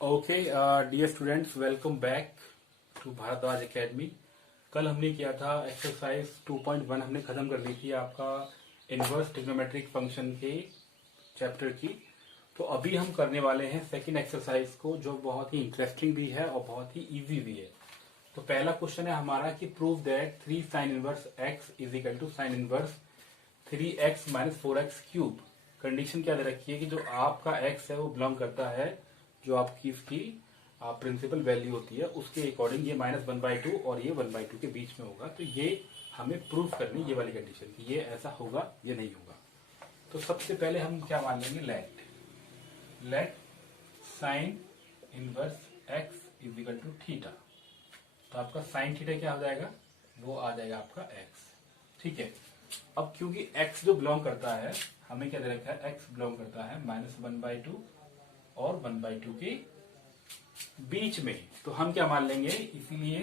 Okay dear students, welcome back to Bhardwaj Academy. कल हमने किया था एक्सरसाइज 2.1 हमने खत्म कर ली थी आपका इनवर्स ट्रिग्नोमेट्रिक फंक्शन के चैप्टर की। तो अभी हम करने वाले हैं सेकंड एक्सरसाइज को, जो बहुत ही इंटरेस्टिंग भी है और बहुत ही इजी भी है। तो पहला क्वेश्चन है हमारा कि prove that 3 sine inverse x is equal to sine inverse 3x minus 4x cube. Condition क्या दे रखी है कि जो आपका x है वो बिलोंग करता है, जो आपकी इसकी प्रिंसिपल वैल्यू होती है उसके अकॉर्डिंग ये -1/2 और ये 1/2 के बीच में होगा। तो ये हमें प्रूफ करनी, ये वाली कंडीशन कि ये ऐसा होगा ये नहीं होगा। तो सबसे पहले हम क्या मान लेंगे, let sine inverse x is equal to theta. तो आपका साइन थीटा क्या हो जाएगा, वो आ जाएगा आपका x। ठीक है। अब क्योंकि x जो बिलोंग करता है, हमें क्या दे रखा है, x बिलोंग करता है -1/2 और 1/2 के बीच में। तो हम क्या मान लेंगे, इसीलिए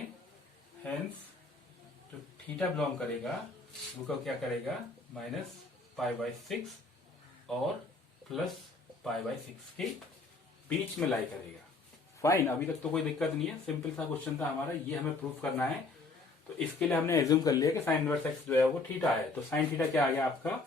हेंस जो थीटा बिलोंग करेगा वो क्या करेगा, -π/6 और +π/6 के बीच में लाई करेगा। फाइन, अभी तक तो कोई दिक्कत नहीं है, सिंपल सा क्वेश्चन था हमारा, ये हमें प्रूफ करना है। तो इसके लिए हमने एज्यूम कर लिया कि साइन इनवर्स एक्स जो है वो थीटा है। तो साइन थीटा क्या आ गया आपका,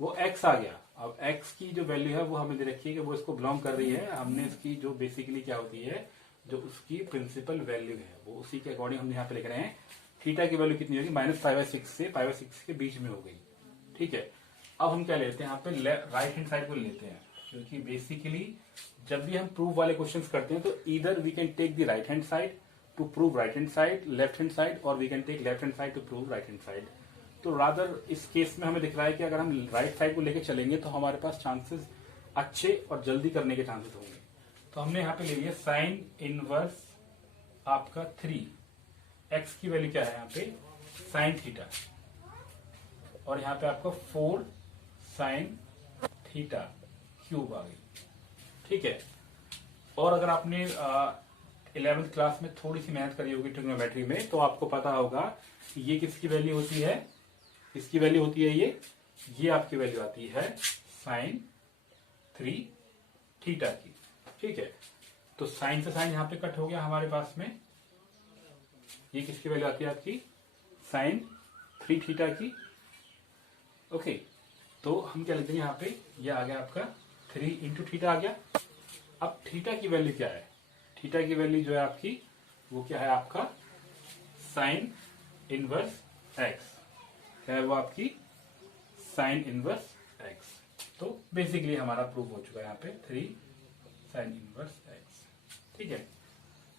वो एक्स आ गया। अब एक्स की जो वैल्यू है वो हमें दे रखी है कि वो इसको बिलोंग कर रही है। हमने इसकी जो बेसिकली क्या होती है, जो उसकी प्रिंसिपल वैल्यू है वो उसी के अकॉर्डिंग हम यहाँ पे लिख रहे हैं। थीटा की वैल्यू कितनी होगी, -π/6 से π/6 के बीच में हो गई। ठीक है। अब हम क्या लेते हैं यहाँ पे, राइट हैंड साइड को लेते हैं, क्योंकि बेसिकली जब भी हम प्रूव वाले क्वेश्चन करते हैं तो either we can take the right hand side to prove right hand side, left hand side, और we can take left hand side to prove right hand side. तो रादर इस केस में हमें दिख रहा है कि अगर हम राइट साइड को लेके चलेंगे तो हमारे पास चांसेस अच्छे और जल्दी करने के चांसेस होंगे। तो हमने यहाँ पे ले लिया साइन इनवर्स आपका 3, एक्स की वैल्यू क्या है यहाँ पे, साइन थीटा, और यहाँ पे आपका 4 साइन थीटा क्यूब आ गई। ठीक है। और अगर आपने 11th क्लास में थोड़ी सी मेहनत करी होगी ट्रिग्नोमेट्री में, तो आपको पता होगा कि ये किसकी वैल्यू होती है, इसकी वैल्यू होती है ये आपकी वैल्यू आती है साइन 3 थीटा की। ठीक है। तो साइन से साइन यहां पे कट हो गया हमारे पास में, ये किसकी वैल्यू आती है आपकी, साइन 3 थीटा की। ओके। तो हम क्या लेते हैं यहाँ पे, ये आ गया आपका 3 इंटू थीटा आ गया। अब थीटा की वैल्यू क्या है, थीटा की वैल्यू जो है आपकी वो क्या है, आपका साइन इनवर्स एक्स है, वो आपकी साइन इनवर्स एक्स। तो बेसिकली हमारा प्रूफ हो चुका है यहाँ पे 3 साइन इनवर्स एक्स। ठीक है।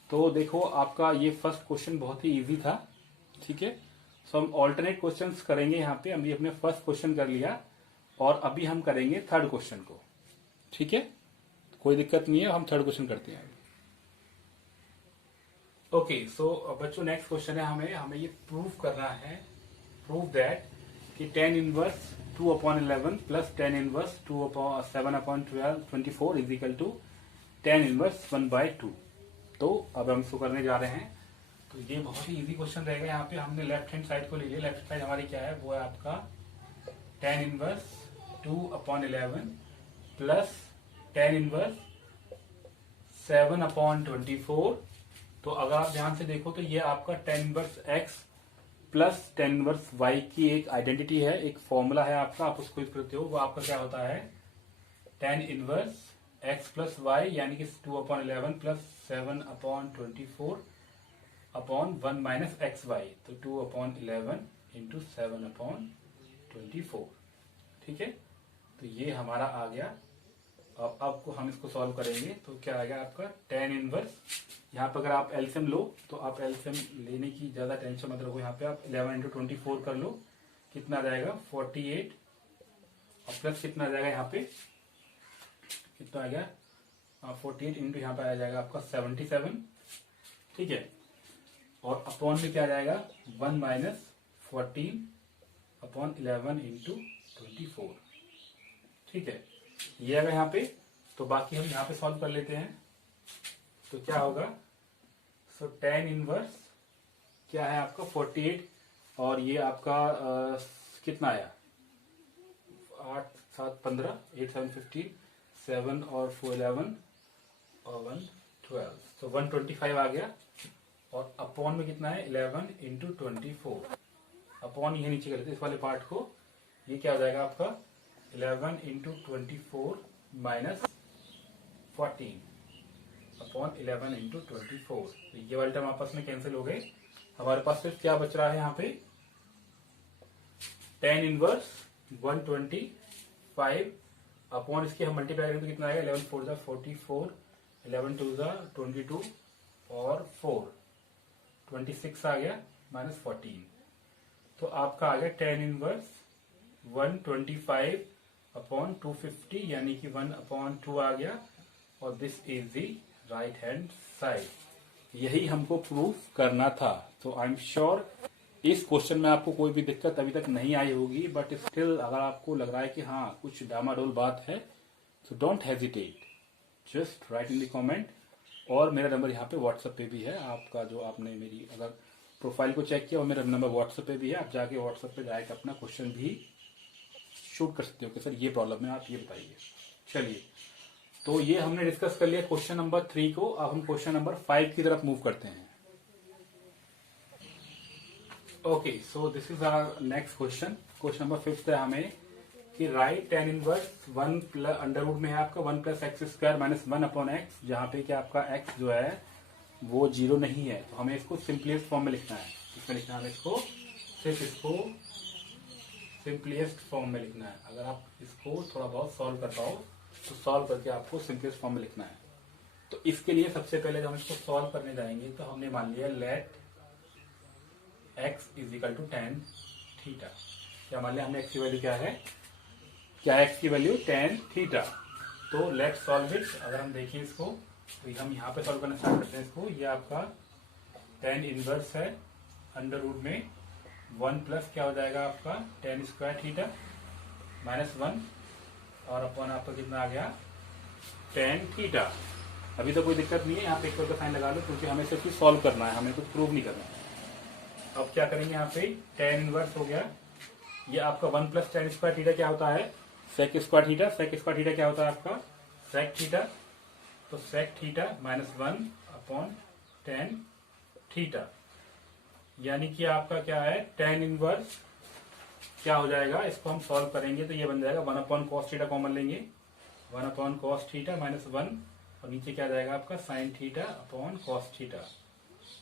तो देखो आपका ये फर्स्ट क्वेश्चन बहुत ही इजी था। ठीक है। सो हम ऑल्टरनेट क्वेश्चंस करेंगे यहाँ पे। अभी अपने फर्स्ट क्वेश्चन कर लिया और अभी हम करेंगे थर्ड क्वेश्चन को। ठीक है, कोई दिक्कत नहीं है, हम थर्ड क्वेश्चन करते हैं। ओके। सो बच्चों, नेक्स्ट क्वेश्चन है, हमें ये प्रूफ करना है, प्रूव दैट कि tan inverse 2/11 plus tan inverse 7/12 24 is equal to tan inverse 1/2। तो अब हम इसको करने जा रहे हैं। तो ये बहुत ही इजी क्वेश्चन रहेगा। यहाँ पे हमने लेफ्ट हैंड साइड को ले लिया। लेफ्ट साइड हमारी क्या है, वो है आपका tan inverse 2/11 plus tan inverse 7/24। तो अगर आप ध्यान से देखो तो ये आपका tan inverse x plus tan inverse y की एक आइडेंटिटी है, एक फॉर्मूला है आपका, आप उसको यूज करते हो। वो आपका क्या होता है, tan inverse x plus y यानी कि 2/11 प्लस 7/24 अपॉन 1 माइनस एक्स वाई। तो 2/11 इंटू 7/24। ठीक है। तो ये हमारा आ गया। अब आपको हम इसको सॉल्व करेंगे तो क्या आएगा आपका tan इनवर्स, यहाँ पर अगर आप एलसीएम लो तो आप एलसीएम लेने की ज्यादा टेंशन मत रखो। यहाँ पे आप 11 इंटू 24 कर लो, कितना आ जाएगा 48, और प्लस कितना आ जाएगा यहाँ पे, कितना आ गया 48 इंटू यहाँ पे आ जाएगा आपका 77। ठीक है। और अपॉन में क्या आ जाएगा 1 माइनस 14/11 इंटू 24। ठीक है, ये अगर यहाँ पे, तो बाकी हम यहाँ पे सॉल्व कर लेते हैं। तो क्या होगा, सो tan इनवर्स क्या है आपका 48, और ये आपका कितना आया 8 7 15 8 7 15 7 और 4 11 और 1 12, तो 125 आ गया। और अपॉन में कितना है 11 इंटू 24, अपॉन ये नीचे कर देते इस वाले पार्ट को, ये क्या हो जाएगा आपका 11 इंटू 24 माइनस 14 अपॉन 11 इंटू 24। ये वाले टर्म आपस में कैंसिल हो गए। हमारे पास सिर्फ क्या बच रहा है यहाँ पे tan इनवर्स 125 अपॉन इसके हम मल्टीप्लाई करेंगे तो कितना आएगा 11 4 44, 11 2 22 और 4 26 आ गया माइनस 14। तो आपका आ गया tan इनवर्स 125 अपॉन 250 यानी कि 1/2 आ गया। और this is the right hand side. यही हमको प्रूफ करना था। तो आई एम श्योर इस क्वेश्चन में आपको कोई भी दिक्कत अभी तक नहीं आई होगी, बट स्टिल अगर आपको लग रहा है कि हाँ कुछ डामाडोल बात है तो don't hesitate, just right in the comment. और मेरा नंबर यहाँ पे व्हाट्सएप पे भी है, आपका जो आपने मेरी अगर प्रोफाइल को चेक किया और मेरा नंबर व्हाट्सएप पे भी है, आप जाके व्हाट्सएप पे डायरेक्ट अपना क्वेश्चन भी शूट कर सकते हो कि सर ये प्रॉब्लम है, आप ये बताइए। चलिए, तो ये हमने डिस्कस कर लिया क्वेश्चन नंबर 3 को। अब हम क्वेश्चन नंबर 5 की तरफ मूव करते हैं। Okay, so this is our next question. Question number 5 है हमें कि write tan inverse 1 plus under root में है आपका 1 plus x square minus 1 upon x, जहां पे कि आपका x जो है वो 0 नहीं है। तो हमें इसको सिंपलेस्ट फॉर्म में लिखना है। इसमें लिखना है इसको सिर्फ इसको सिंपलेस्ट फॉर्म में लिखना है। अगर आप इसको थोड़ा बहुत सॉल्व कर पाओ तो सॉल्व करके आपको सिंपलेस्ट फॉर्म में लिखना है। तो इसके लिए सबसे पहले जब हम इसको सॉल्व करने जाएंगे तो हमने मान लिया let x is equal to tan theta. क्या मान लिया हमने x की वैल्यू क्या है, क्या x की वैल्यू tan थीटा। तो लेट सॉल्व इट। अगर हम देखें इसको तो हम यहाँ पे सॉल्व करना स्टार्ट करते हैं इसको। ये आपका tan इनवर्स है अंडर रूट में 1 प्लस क्या हो जाएगा आपका tan स्क्वायर थीटा माइनस 1 और अपॉन आपका कितना आ गया tan थीटा। अभी तो कोई दिक्कत नहीं है, यहाँ पे इक्वल का साइन लगा लो क्योंकि हमें सिर्फ सॉल्व करना है, हमें कुछ प्रूव नहीं करना है। अब क्या करेंगे यहाँ पे tan इनवर्स हो गया, ये आपका 1 प्लस tan स्क्वायर थीटा क्या होता है sec square theta. sec square theta क्या होता है आपका sec थीटा। तो sec theta minus 1 upon tan theta, यानी कि आपका क्या है tan इनवर्स क्या हो जाएगा, इसको हम सॉल्व करेंगे तो ये बन जाएगा 1 अपॉन कॉस थीटा कॉमन लेंगे 1 अपॉन कॉस थीटा माइनस 1 और नीचे क्या जाएगा आपका sine theta upon cos theta.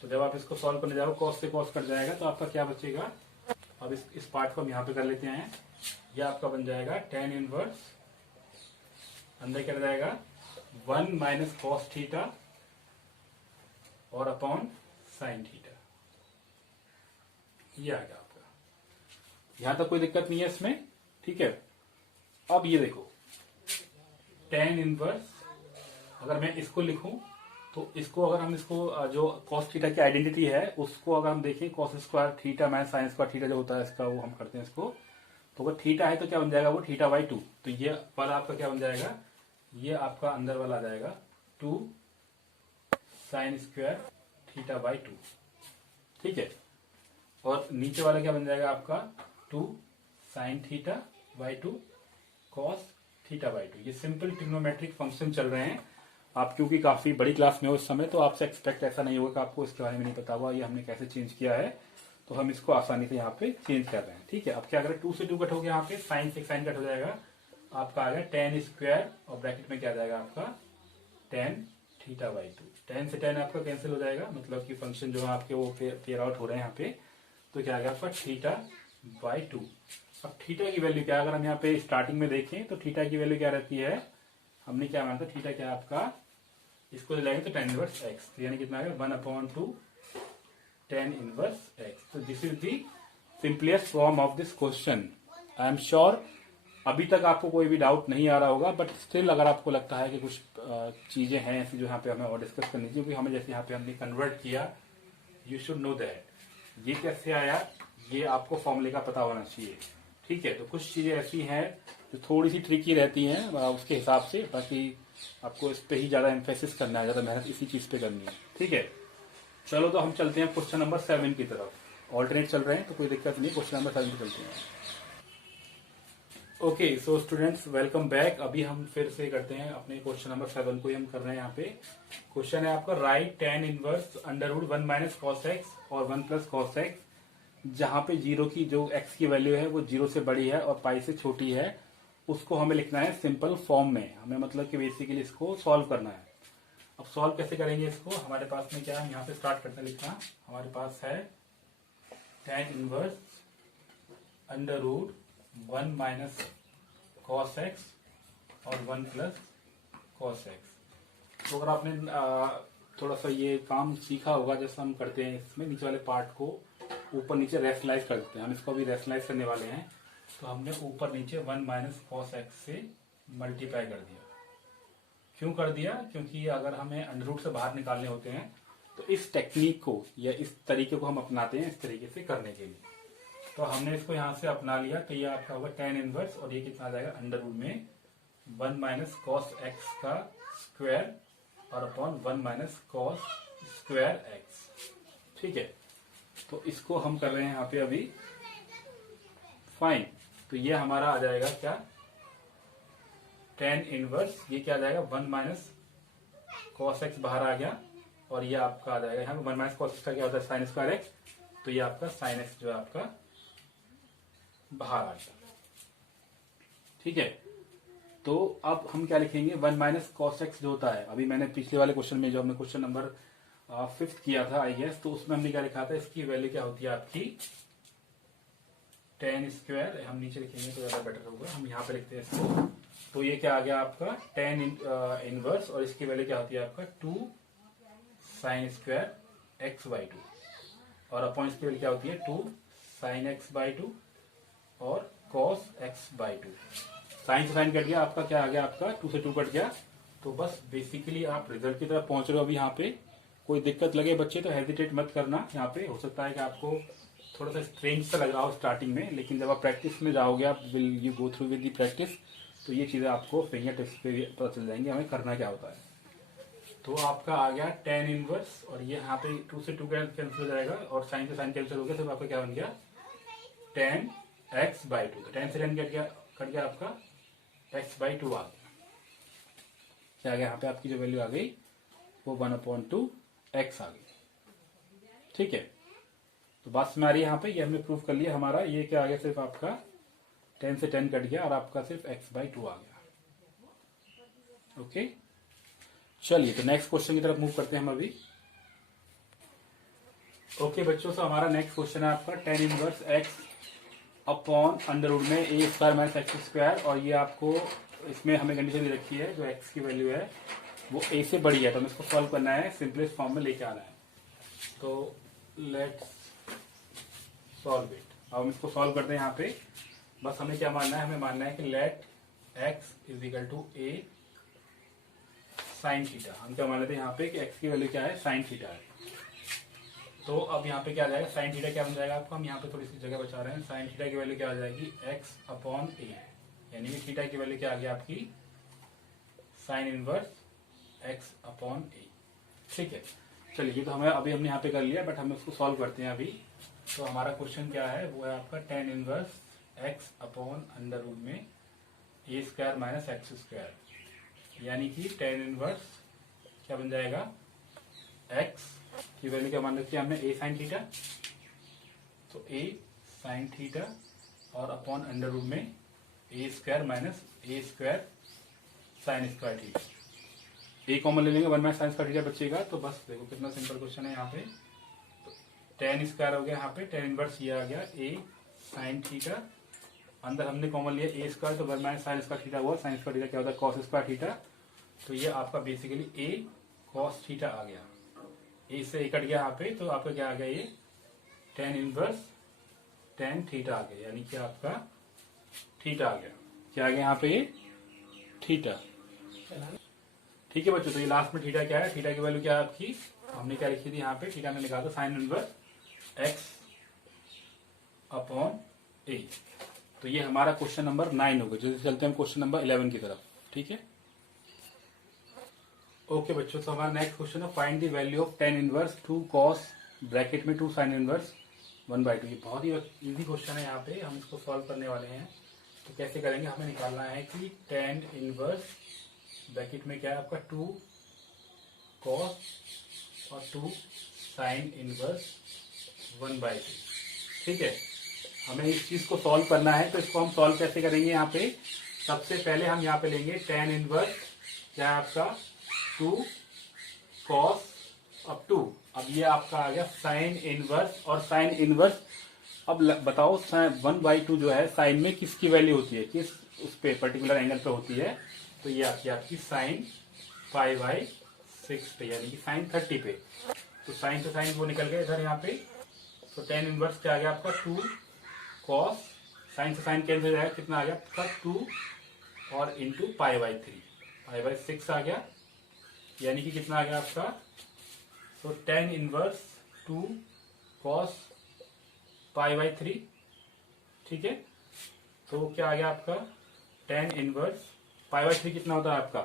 तो जब आप इसको सॉल्व करने जाओ कॉस से कॉस कट जाएगा तो आपका क्या बचेगा। अब इस पार्ट को हम यहाँ पे कर लेते हैं। ये आपका बन जाएगा tan इनवर्स अंदर क्या जाएगा 1 माइनस कॉस थीटा और अपॉन साइन थीटा। ये आ गया आपका, यहां तक कोई दिक्कत नहीं है इसमें, ठीक है। अब ये देखो tan इनवर्स अगर मैं इसको लिखूं तो इसको अगर हम इसको जो cos थीटा की आइडेंटिटी है उसको अगर हम देखें cos square theta minus sine square theta जो होता है इसका वो हम करते हैं इसको। तो अगर थीटा है तो क्या बन जाएगा वो थीटा बाई 2। तो ये वाला आपका क्या बन जाएगा, ये आपका अंदर वाला आ जाएगा 2 साइन स्क्वायर थीटा बाई 2, ठीक है। और नीचे वाला क्या बन जाएगा आपका 2 sine theta by 2 cos theta by 2। ये सिंपल ट्रिग्नोमेट्रिक फंक्शन चल रहे हैं। आप क्योंकि काफी बड़ी क्लास में हो उस समय तो आपसे एक्सपेक्ट ऐसा नहीं होगा कि आपको इसके बारे में नहीं पता हुआ ये हमने कैसे चेंज किया है। तो हम इसको आसानी से यहाँ पे चेंज कर रहे हैं, ठीक है। अब क्या करें 2 से 2 कट हो गया, यहाँ पे साइन से साइन कट हो जाएगा, आपका आ गया tan स्क्वायर और ब्रैकेट में क्या आ जाएगा आपका tan थीटा बाई 2। tan से tan आपका कैंसिल हो जाएगा, मतलब कि फंक्शन जो है आपके वो पेयर आउट हो रहे हैं यहाँ पे। तो क्या आ गया आपका थीटा बाई 2। अब थीटा की वैल्यू क्या, अगर हम यहाँ पे स्टार्टिंग में देखें तो थीटा की वैल्यू क्या रहती है, हमने क्या माना था थीटा क्या आपका, इसको लगाएंगे तो tan इनवर्स x, तो यानी कितना आएगा 1/2 tan इनवर्स x। तो this is the simplest form of this question. I am sure अभी तक आपको कोई भी डाउट नहीं आ रहा होगा, बट स्टिल अगर आपको लगता है कि कुछ चीजें हैं ऐसी जो यहाँ पे हमें और डिस्कस करनी चाहिए, क्योंकि हमें जैसे यहाँ पे हमने कन्वर्ट किया, यू शुड नो दैट ये कैसे आया, ये आपको फॉर्मूले का पता होना चाहिए, ठीक है। तो कुछ चीजें ऐसी हैं जो थोड़ी सी ट्रिकी रहती हैं उसके हिसाब से, बाकी आपको इस पे ही ज्यादा एम्फेसिस करना है, ज्यादा मेहनत इसी चीज पे करनी है, ठीक है। चलो तो हम चलते हैं क्वेश्चन नंबर 7 की तरफ। ऑल्टरनेट चल रहे हैं तो कोई दिक्कत नहीं, क्वेश्चन नंबर 7 पे चलते हैं। Okay so students welcome back. अभी हम फिर से करते हैं अपने क्वेश्चन नंबर 7 को ही हम कर रहे हैं। यहाँ पे क्वेश्चन है आपका write tan inverse under root 1 minus cos x और 1 प्लस कॉस एक्स, जहां पे जीरो की जो x की वैल्यू है वो जीरो से बड़ी है और पाई से छोटी है, उसको हमें लिखना है सिंपल फॉर्म में। हमें मतलब कि बेसिकली इसको सॉल्व करना है। अब सॉल्व कैसे करेंगे इसको, हमारे पास में क्या है, यहाँ से स्टार्ट करते हैं लिखना। हमारे पास है tan inverse under root 1 minus cos x और 1 प्लस कॉस एक्स। तो अगर आपने थोड़ा सा ये काम सीखा होगा, जैसे हम करते हैं इसमें नीचे वाले पार्ट को ऊपर नीचे रेशनलाइज कर देते हैं। हम इसको अभी रेशनलाइज करने वाले हैं, तो हमने ऊपर नीचे 1 माइनस कॉस एक्स से मल्टीप्लाई कर दिया। क्यों कर दिया, क्योंकि अगर हमें अंडर रूट से बाहर निकालने होते हैं तो इस टेक्निक को या इस तरीके को हम अपनाते हैं इस तरीके से करने के लिए। तो हमने इसको यहाँ से अपना लिया, तो ये आपका होगा tan इनवर्स और ये कितना आ जाएगा अंडर रूट में 1 माइनस कॉस एक्स का स्क्वायर और upon 1 minus cos square x. ठीक है, तो इसको हम कर रहे हैं यहाँ पे अभी फाइन। तो ये हमारा आ जाएगा क्या, tan इनवर्स, ये क्या आ जाएगा 1 माइनस कॉस एक्स बाहर आ गया और ये आपका आ जाएगा यहाँ पे 1 माइनस कॉस एक्स का क्या होता है साइन स्क्वायर एक्स, तो ये आपका साइन एक्स जो है आपका बाहर आ गया। ठीक है, तो अब हम क्या लिखेंगे, 1 माइनस कॉस एक्स जो होता है, अभी मैंने पिछले वाले क्वेश्चन में जो हमने क्वेश्चन नंबर 5 किया था आई गेस, तो उसमें हमने क्या लिखा था, इसकी वैल्यू क्या होती है आपकी tan स्क्वायर, हम नीचे लिखेंगे तो ज्यादा बेटर होगा, हम यहाँ पे लिखते हैं इसको। तो ये क्या आ गया आपका tan इनवर्स और इसकी वैल्यू क्या होती है आपका 2 साइन स्क्वायर एक्स बाई 2 और अपॉन इसकी वैल्यू क्या होती है 2 साइन एक्स बाई 2 और cos x बाई 2। साइन से साइन कट गया, आपका क्या आ गया, आपका 2 से 2 कट गया। तो बस बेसिकली आप रिजल्ट की तरफ पहुंच रहे हो। अभी यहाँ पे कोई दिक्कत लगे बच्चे तो हेजिटेट मत करना। यहाँ पे हो सकता है कि आपको थोड़ा सा स्ट्रेंज सा लग रहा हो स्टार्टिंग में, लेकिन जब आप प्रैक्टिस में जाओगे, आप will you go through with the practice, तो ये चीजें आपको फिंगर टिप्स पे पता चल जाएंगे हमें करना क्या होता है। तो आपका आ गया tan इनवर्स और ये यहाँ पे 2 से 2 कैंसिल हो जाएगा और साइन से साइन कैंसिल हो गया, सिर्फ आपका क्या बन गया tan x बाई 2। tan से tan कट गया आपका x बाई 2 आ गया। क्या आ गया यहाँ पे आपकी जो वैल्यू आ गई वो 1/2 x आ गई। ठीक है, तो बात समझ आ रही है यहाँ पे, ये हमने प्रूव कर लिया। हमारा ये क्या आ गया, सिर्फ आपका tan से tan कट गया और आपका सिर्फ x बाई 2 आ गया। ओके, चलिए तो नेक्स्ट क्वेश्चन की तरफ मूव करते हैं हम अभी। ओके बच्चों, तो हमारा नेक्स्ट क्वेश्चन है आपका tan inverse x upon under root में a square minus x square, और ये आपको इसमें हमें कंडीशन दे रखी है, जो x की वैल्यू है वो a से बड़ी है, तो हमें इसको सॉल्व करना है, सिंपलेस्ट फॉर्म में लेके आना है। तो लेट्स सॉल्व इट। अब हम इसको सॉल्व करते हैं। यहाँ पे बस हमें क्या मानना है, हमें मानना है कि let x is equal to a sine theta. हम क्या मान लेते हैं यहाँ पे कि x की वैल्यू क्या है, साइन थीटा है। तो अब यहाँ पे क्या आ जाएगा, साइन थीटा क्या बन जाएगा आपका, हम यहाँ पे थोड़ी सी जगह बचा रहे हैं। साइन थीटा की वैल्यू क्या आ जाएगी x अपॉन a, यानी कि थीटा की वैल्यू क्या आ गई आपकी sign inverse x upon a। ठीक है, चलिए तो हमें अभी हमने यहाँ पे कर लिया, बट हम इसको सॉल्व करते हैं अभी। तो हमारा क्वेश्चन क्या है, वो है आपका tan inverse x upon under root में a square minus x square, यानी कि tan इनवर्स क्या बन जाएगा, x की वैल्यू क्या मान रखी है हमने, a साइन थीटा, तो a साइन थीटा और अपॉन अंडर रूट में a square minus a square sine square theta. a common ले लेंगे, 1 माइनस साइन स्क्वायर थीटा बचेगा। तो बस देखो कितना सिंपल क्वेश्चन है यहाँ पे। tan स्क्वायर हो गया, यहाँ पे tan इनवर्स ये आ गया a साइन थीटा, अंदर हमने कॉमन लिया a स्क्वायर, तो 1 माइनस साइन स्क्वायर थीटा हुआ, साइन स्क्वायर थीटा क्या होता है कॉस स्क्वायर थीटा, तो ये आपका बेसिकली a कॉस थीटा आ गया। ए से ए कट गया यहाँ पे, तो आपका क्या आ गया, ये tan इनवर्स tan थीटा आ गया, यानी कि आपका थीटा आ गया। क्या आ गया यहाँ पे, ये थीटा। ठीक है बच्चों, तो ये लास्ट में थीटा क्या है, थीटा की वैल्यू क्या है आपकी, हमने क्या लिखी थी यहाँ पे, थीटा में लिखा था sign inverse x upon a। तो ये हमारा क्वेश्चन नंबर 9 होगा। जैसे चलते हैं हम क्वेश्चन नंबर 11 की तरफ। ठीक है, ओके बच्चों, तो हमारा नेक्स्ट क्वेश्चन है find the value of tan inverse 2 cos bracket में 2 साइन इनवर्स 1/2। ये बहुत ही इजी क्वेश्चन है, यहाँ पे हम इसको सॉल्व करने वाले हैं। तो कैसे करेंगे, हमें निकालना है कि tan इनवर्स ब्रैकेट में क्या है आपका 2 cos और 2 sin इनवर्स 1/2। ठीक है, हमें इस चीज को सॉल्व करना है। तो इसको हम सॉल्व कैसे करेंगे, यहाँ पे सबसे पहले हम यहाँ पे लेंगे tan इनवर्स क्या है आपका 2 cos अब 2, अब ये आपका आ गया sin इनवर्स, और sin इनवर्स अब बताओ 1/2 जो है साइन में किसकी वैल्यू होती है, किस उस पे पर्टिकुलर एंगल पे होती है। तो ये आपकी साइन 5/6 पे, यानी कि साइन 30 पे। तो साइन से साइन वो निकल गया इधर यहाँ पे। तो tan इनवर्स क्या आ गया आपका 2 cos, साइन से साइन कैंसिल हो जाएगा, कितना आ गया आपका 2 और इंटू π/3, π/6 आ गया, यानी कि कितना आ गया आपका। तो tan इनवर्स 2 cos π/3। ठीक है, तो क्या आ गया आपका tan इनवर्स π/3 कितना होता है आपका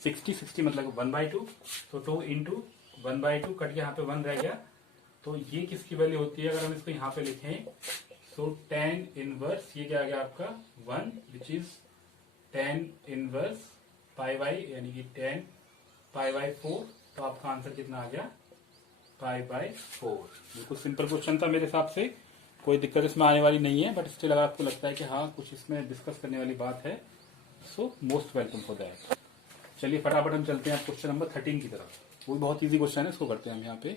60 मतलब 1/2। तो 2 इंटू 1/2 कट के यहाँ पे 1 रह गया। तो ये किसकी वैल्यू होती है, अगर हम इसको यहाँ पे लिखें तो tan इनवर्स ये क्या आ गया आपका 1, विच इज tan इनवर्स यानी कि tan π/4। तो आपका आंसर कितना आ गया π/4। बिल्कुल सिंपल क्वेश्चन था मेरे हिसाब से, कोई दिक्कत इसमें आने वाली नहीं है। बट स्टिल अगर आपको लगता है कि हाँ कुछ इसमें डिस्कस करने वाली बात है, so most welcome for that. चलिए फटाफट हम चलते हैं क्वेश्चन नंबर 13 की तरफ। वो भी बहुत इजी क्वेश्चन है, इसको करते हैं हम यहाँ पे।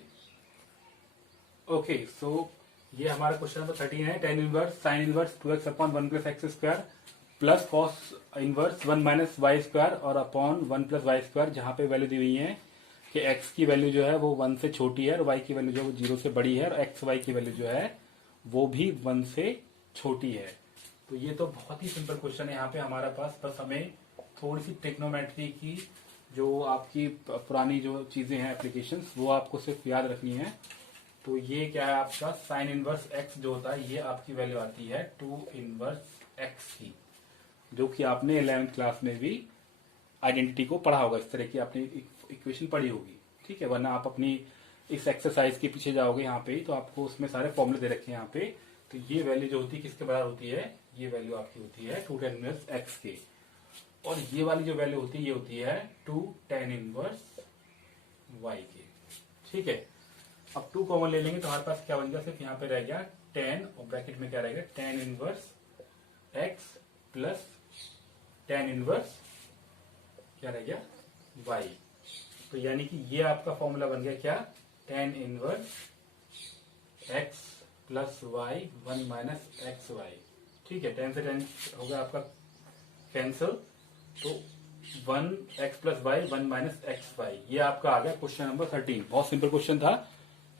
ओके, सो ये हमारा क्वेश्चन नंबर 13 है। tan inverse sine inverse 2x upon 1 plus x square plus cos inverse 1 minus y square और अपॉन 1 प्लस वाई स्क्वायर, जहां पे वैल्यू दी हुई है कि x की वैल्यू जो है वो 1 से छोटी है और y की वैल्यू जो है वो 0 से बड़ी है, और x y की वैल्यू जो है वो भी 1 से छोटी है। तो ये तो बहुत ही सिंपल क्वेश्चन है यहाँ पे हमारे पास। बस हमें थोड़ी सी ट्रिग्नोमेट्री की जो आपकी पुरानी जो चीजें हैं एप्लीकेशंस, वो आपको सिर्फ याद रखनी है। तो ये क्या है आपका साइन इनवर्स x जो होता है, ये आपकी वैल्यू आती है 2 इनवर्स x की, जो कि आपने 11th क्लास में भी आइडेंटिटी को पढ़ा होगा, इस तरह की आपने इक्वेशन पढ़ी होगी। ठीक है, वरना आप अपनी इस एक्सरसाइज के पीछे जाओगे यहाँ पे तो आपको उसमें सारे फॉर्मूले दे रखे हैं यहाँ पे। तो ये वैल्यू जो होती है किसके बराबर होती है, ये वैल्यू आपकी होती है 2 tan इनवर्स x के, और ये वाली जो वैल्यू होती है ये होती है 2 tan इनवर्स y के। ठीक है, अब 2 कॉमन ले लेंगे तो हमारे पास क्या बन गया, सिर्फ यहाँ पे रह गया tan और ब्रैकेट में क्या रहेगा tan inverse x plus tan inverse क्या रह गया y। तो यानी कि ये आपका फॉर्मूला बन गया क्या, tan inverse x plus y 1 minus x y. ठीक है, tan से tan हो गया आपका कैंसिल, तो 1x plus y 1 minus x y. ये आपका आ गया क्वेश्चन नंबर 13। बहुत सिंपल क्वेश्चन था,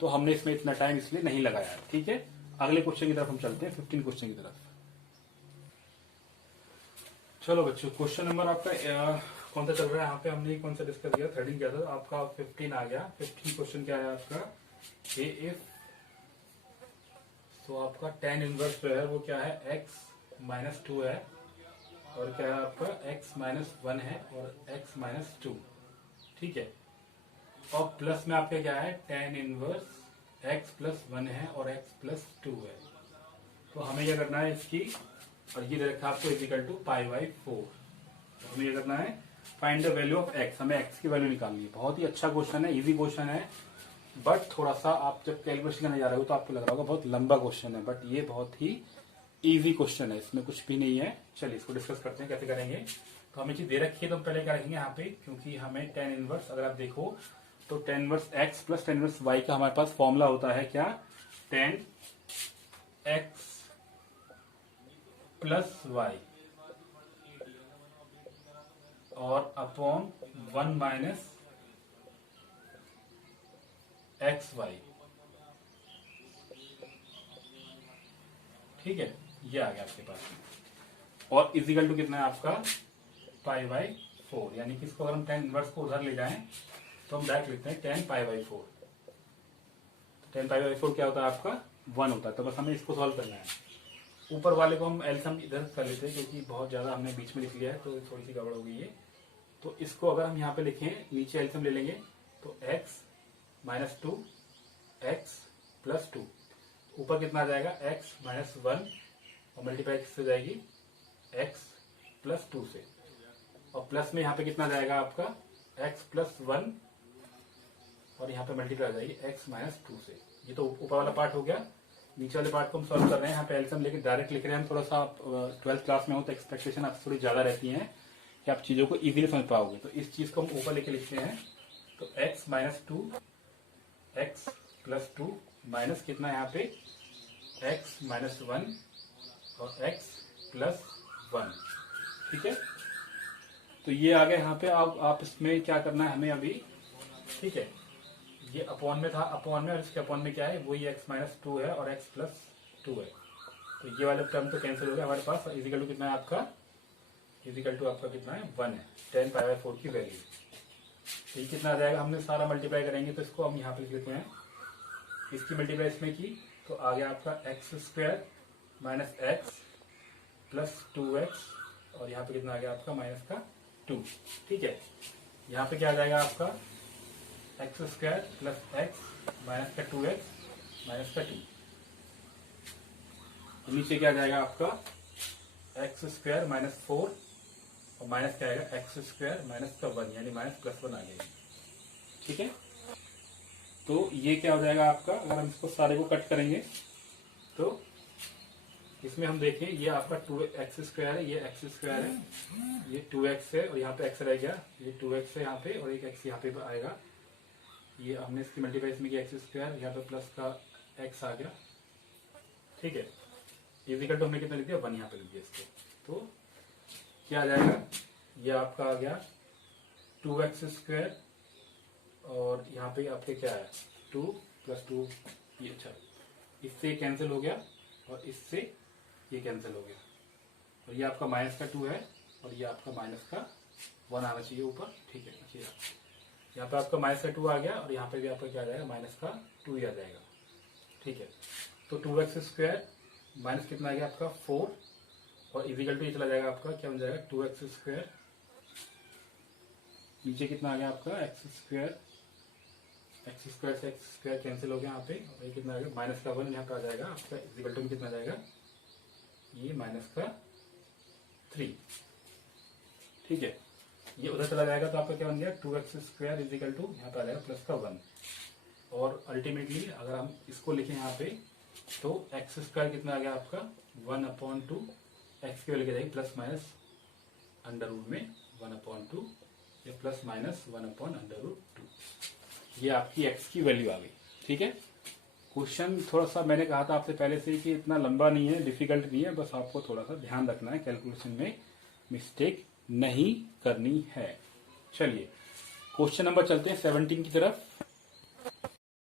तो हमने इसमें इतना टाइम इसलिए नहीं लगाया। ठीक है, अगले क्वेश्चन की तरफ हम चलते हैं, 15 क्वेश्चन की तरफ। चलो बच्चों, क्वेश्चन नंबर आपका कौन सा चल रहा है, यहाँ पे हमने कौन सा डिस्कस किया, 13 किया था, आपका 15 आ गया। 15 क्वेश्चन क्या है आपका, ए इफ, तो आपका tan इनवर्स जो है वो क्या है x माइनस 2 है, और क्या है आपका x माइनस 1 है और x माइनस 2। ठीक है, और प्लस में आपका क्या है tan इनवर्स x प्लस 1 है और x प्लस 2 है। तो हमें क्या करना है इसकी, और ये दे रखा है आपको इक्वल टू π/4। तो हमें ये करना है find the value of x, हमें x की वैल्यू निकालनी है। बहुत ही अच्छा क्वेश्चन है, इजी क्वेश्चन है, बट थोड़ा सा आप जब कैलकुलेशन करने जा रहे हो तो आपको लग रहा होगा बहुत लंबा क्वेश्चन है, बट ये बहुत ही इजी क्वेश्चन है, इसमें कुछ भी नहीं है। चलिए इसको डिस्कस करते हैं कैसे करेंगे। तो हमें चीज दे रखी है, तो हम पहले क्या रखेंगे यहाँ पे, क्योंकि हमें tan इनवर्स, अगर आप देखो तो tan inverse x plus tan inverse y का हमारे पास फॉर्मूला होता है क्या, tan x प्लस y और अपॉन 1 माइनस एक्स वाई। ठीक है, ये आ गया आपके पास, और इजिकल टू कितना है आपका π/4। यानी कि इसको अगर हम tan इनवर्स को उधर ले जाएं तो हम डायरेक्ट लिखते हैं tan π/4। tan π/4 क्या होता है आपका 1 होता है। तो बस हमें इसको सॉल्व करना है। ऊपर वाले को हम एलसीएम इधर कर लेते हैं, क्योंकि बहुत ज्यादा हमने बीच में लिख लिया है तो थोड़ी सी गड़बड़ हो गई है। तो इसको अगर हम यहाँ पे लिखें, नीचे एलसीएम ले लेंगे, तो x माइनस 2 x प्लस 2, ऊपर कितना आ जाएगा x माइनस 1 और मल्टीप्लाई किससे जाएगी x प्लस 2 से, और प्लस में यहाँ पे कितना जाएगा आपका x प्लस 1, और यहाँ पे मल्टीप्लाई हो जाएगी x माइनस 2 से। ये तो ऊपर वाला पार्ट हो गया। नीचे वाले पार्ट को हम सॉल्व कर रहे हैं। यहाँ पे एल्सियम लेके डायरेक्ट लिख रहे हैं हम। थोड़ा सा आप 12th क्लास में हो तो एक्सपेक्टेशन आपसे थोड़ी ज्यादा रहती है कि आप चीजों को इजीली समझ पाओगे, तो इस चीज को हम ऊपर लेके लिखते हैं। तो x minus 2, x plus 2 minus कितना यहाँ पे x माइनस 1 और x प्लस 1। ठीक है, तो ये आ गया यहाँ पे। अब आप इसमें क्या करना है हमें अभी, ठीक है, ये अपॉन में था, अपॉन में, और इसके अपॉन में क्या है, वही x माइनस 2 है और x प्लस 2 है। तो ये वाला टर्म तो कैंसिल हो गया हमारे पास। इजिकल टू कितना है आपका, इजिकल टू आपका कितना है 1 है, 10 पाई बाय 4 की वैल्यू। तो ये कितना आ जाएगा, हमने सारा मल्टीप्लाई करेंगे तो इसको हम यहाँ पे लिख लेते हैं। इसकी मल्टीप्लाई इसमें की तो आ गया आपका x square minus x plus 2x, और यहाँ पे कितना आ गया आपका माइनस का 2। ठीक है, यहाँ पे क्या आ जाएगा आपका x square plus x minus का 2x माइनस का 2। नीचे क्या आ जाएगा आपका एक्स स्क्वायर माइनस 4, और माइनस क्या आएगा एक्स स्क्वायर माइनस का 1, यानी माइनस प्लस 1 आ जाएगी। ठीक है, तो ये क्या हो जाएगा आपका, अगर हम इसको सारे को कट करेंगे तो इसमें हम देखें, ये आपका 2x स्क्वायर है, ये एक्स स्क्वायर है, ये 2x है, और यहाँ पे x रह गया, ये 2x है यहाँ पे, और एक x यहाँ पे आएगा। ये हमने इसकी मल्टीप्लाई इसमें किया एक्स स्क्वायर, यहाँ पे प्लस का x आ गया। ठीक है, इजिकल टू हमने कितना लिख दिया 1 यहाँ पे लिख दिया इसको। तो क्या आ जाएगा, ये आपका आ गया 2x स्क्वायर, और यहाँ पे आपके क्या है 2 प्लस 2, ये अच्छा, इससे कैंसिल हो गया और इससे ये कैंसिल हो गया, और ये आपका माइनस का 2 है, और ये आपका माइनस का 1 आना चाहिए ऊपर। ठीक है, अच्छा, यहाँ पे आपका माइनस का 2 आ गया, और यहाँ पे भी आपका क्या आ जाएगा माइनस का 2 ही आ जाएगा। ठीक है, तो 2x स्क्वायर माइनस कितना आ गया आपका 4, और इजिकल टू ये चला जाएगा आपका, क्या बन जाएगा 2x स्क्वायर, नीचे कितना आ गया आपका एक्स स्क्वायर से एक्स स्क्वायर कैंसिल हो गया यहाँ पे, और ये कितना आ गया माइनस का 1 यहाँ पे आ जाएगा आपका। इजिकल टू में कितना आ जाएगा, ये माइनस का 3। ठीक है, ये उधर चला जाएगा तो आपका क्या बन गया 2x स्क्वायर इजिकल टू यहाँ पे आ जाएगा प्लस का 1, और अल्टीमेटली अगर हम इसको लिखें यहाँ पे तो एक्स स्क्वायर कितना आ गया आपका 1/2, एक्स की वैल्यू क्या जाएगी प्लस माइनस अंडर रूट में 1/2, या प्लस माइनस 1/√2। ये आपकी एक्स की वैल्यू आ गई। ठीक है, क्वेश्चन थोड़ा सा मैंने कहा था आपसे पहले से कि इतना लंबा नहीं है, डिफिकल्ट नहीं है, बस आपको थोड़ा सा ध्यान रखना है, कैलकुलेशन में मिस्टेक नहीं करनी है। चलिए क्वेश्चन नंबर चलते हैं 17 की तरफ।